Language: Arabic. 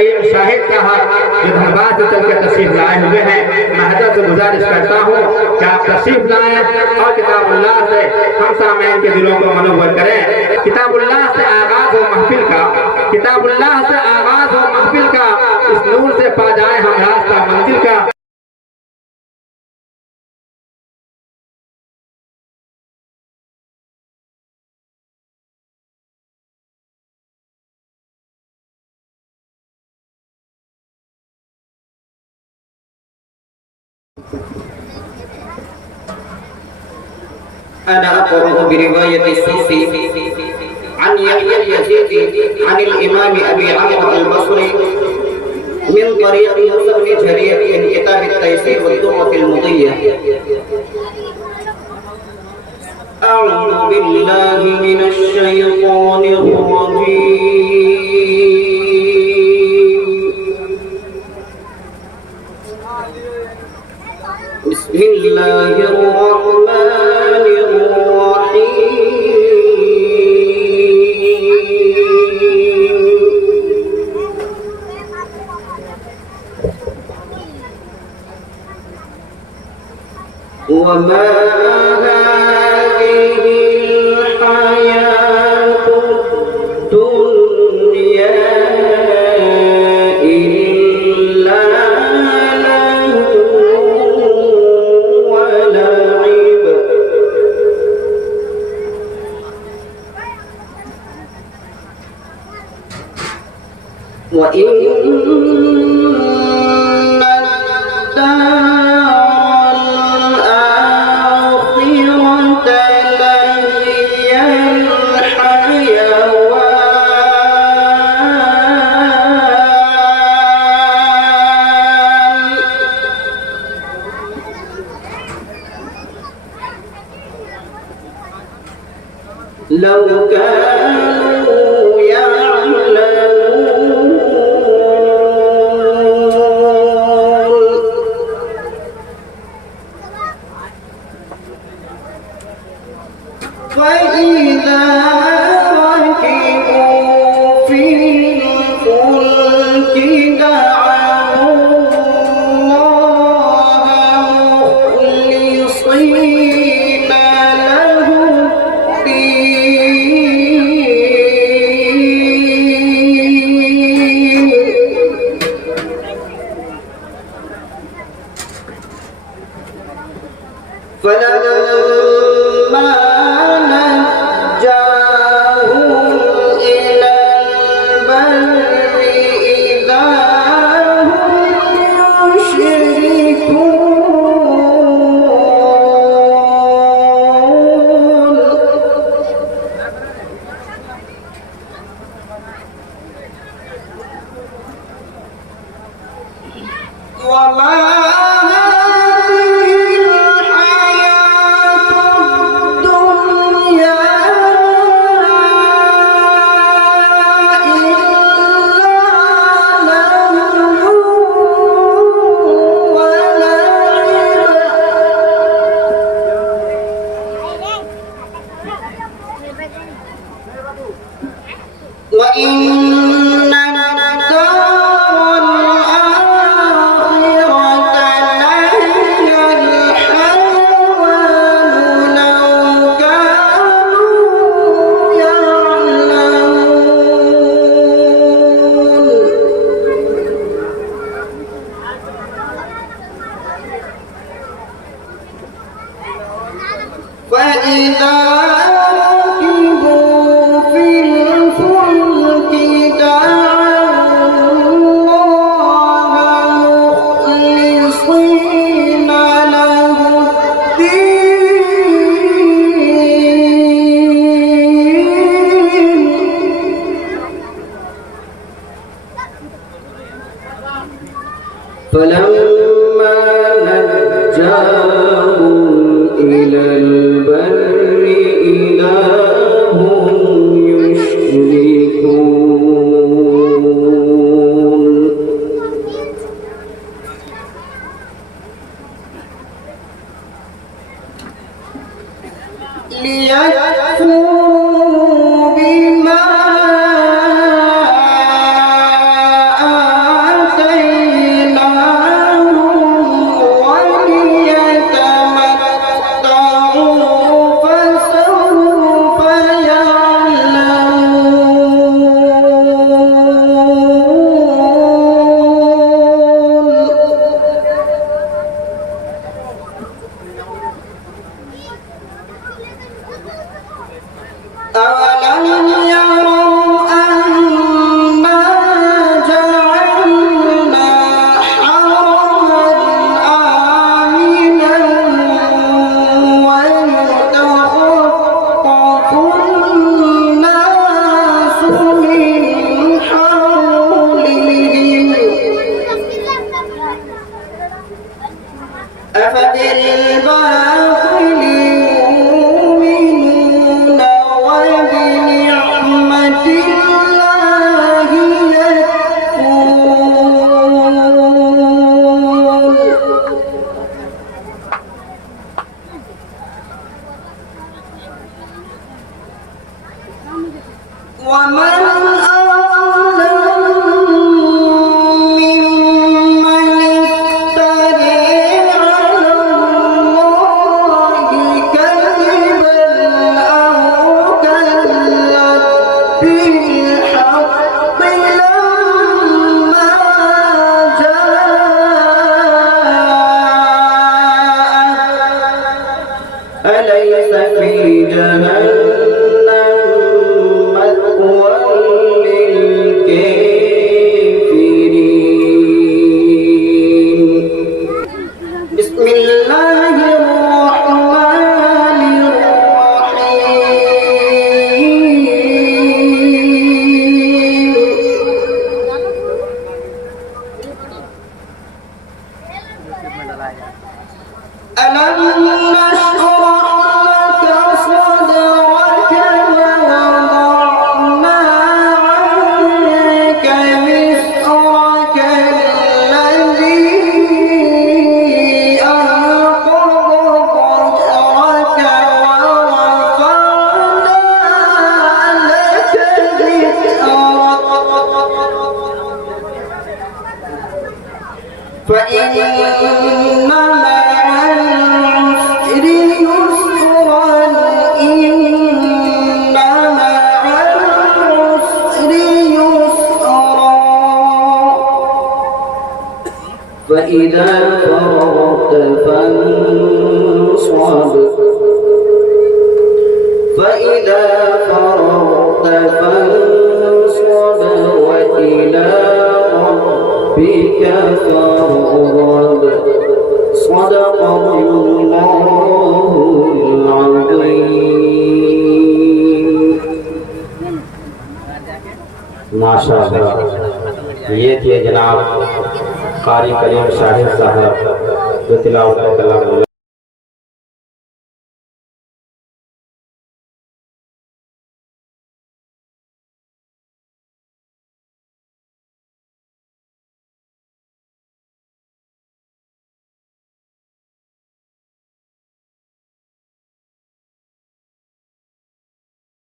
करीम शाहिद का जो धनबाद से चल के तशरीफ लाए हुए हैं, मैं हजरत से गुजारिश करता हूँ कि आप तशरीफ लाएं और किताबुल्लाह से हम सामईन के दिलों को मनव्वर करें। किताबुल्लाह से आगाज हो महफिल का, किताबुल्लाह से आगाज हो महफिल का, इस नूर से पा जाए हम रास्ता मंजिल का। أنا أقرأ برواية السوسي عن يحيى اليزيدي عن الإمام أبي عمرو البصري من طريق موسى بن جرير من كتاب التيسير والدرة المضية. أعوذ بالله من الشيطان الرجيم. بسم الله الرحمن الرحيم. وما هذه الحياة الدنيا إلا لهو ولعب وإن لو كانوا يعلمون فإذا ركبوا في الفلك دعوا الله مخلصين له فلما نجاهم إلى البر إذا هم يشركون وما وإن الدار الآخرة لهي الحيوان لو كانوا يعلمون فإذا ركبوا في الفلك دعوا الله مخلصين له الدين فلما نجاهم إلى البر إذا هم يشركون ليكفروا بما فإن مع العسر يسرا إن مع العسر يسرا فإذا فرغت فانصب فإذا فرغت فانصب وإلى ربك فارغب صدق الله العظيم माशाअल्लाह। ये थे जनाब कारी करीम शाहिद साहब जो तिलावत कलाम